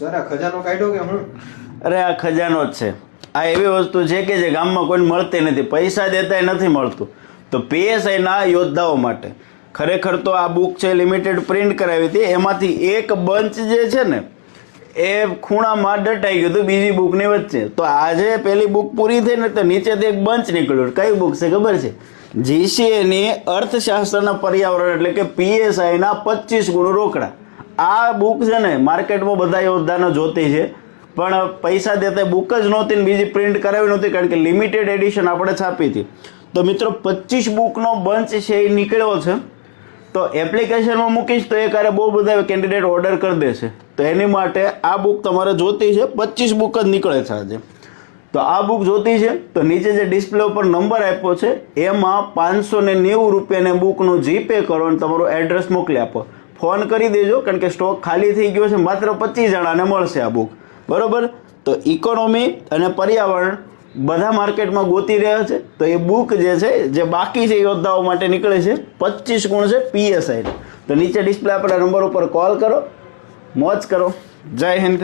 Sir આ ખજાનો કાઢ્યો કે હું? અરે આ ખજાનો જ છે. આ એવી વસ્તુ છે કે જે ગામમાં કોઈને મળતી નથી, પૈસા દેતાય નથી મળતું. તો પીએસઆઈના યોદ્ધાઓ માટે ખરેખર તો આ બુક છે લિમિટેડ પ્રિન્ટ કરાવી હતી. એમાંથી એક બંચ જે છે ને એ ખૂણામાં દટાઈ ગયું હતું બીજી બુકની વચ્ચે. તો આજે પેલી બુક પૂરી થઈ ને તો નીચેથી એક બંચ નીકળ્યું. કઈ બુક છે ખબર છે? જીસીએની અર્થશાસ્ત્રના પર્યાવરણ એટલે કે પીએસઆઈના 25 ગુણ રોકડા. આ બુક છે ને માર્કેટમાં બધા યોદ્ધાનો જોતી છે, પણ પૈસા દેતા બુક જ નહોતી ને બીજી પ્રિન્ટ કરાવી નહોતી, કારણ કે લિમિટેડ એડિશન આપણે છાપી હતી. તો મિત્રો 25 બુકનો બંચ છે એ નીકળ્યો છે. તો એપ્લિકેશનમાં મૂકીશ તો એ કારે બહુ બધા કેન્ડિડેટ ઓર્ડર કરી દેશે. તો એની માટે આ બુક તમારે જોતી છે. 25 બુક જ નીકળે છે આજે. તો આ બુક જોતી છે તો નીચે જે ડિસ્પ્લે ઉપર નંબર આપ્યો છે એમાં 590 રૂપિયાની બુકનું જીપે કરો અને તમારું એડ્રેસ મોકલી આપો. ફોન કરી દેજો, કારણ કે સ્ટોક ખાલી થઈ ગયો છે. માત્ર 25 જણાને મળશે આ બુક. બરોબર? તો ઇકોનોમી અને પર્યાવરણ બધા માર્કેટમાં ગોતી રહ્યા છે. તો એ બુક જે છે જે બાકી છે યોદ્ધાઓ માટે નીકળે છે 25 ગુણ છે પીએસઆઈ. તો નીચે ડિસ્પ્લે આપણા નંબર ઉપર કોલ કરો, મોજ કરો. જય હિન્દ.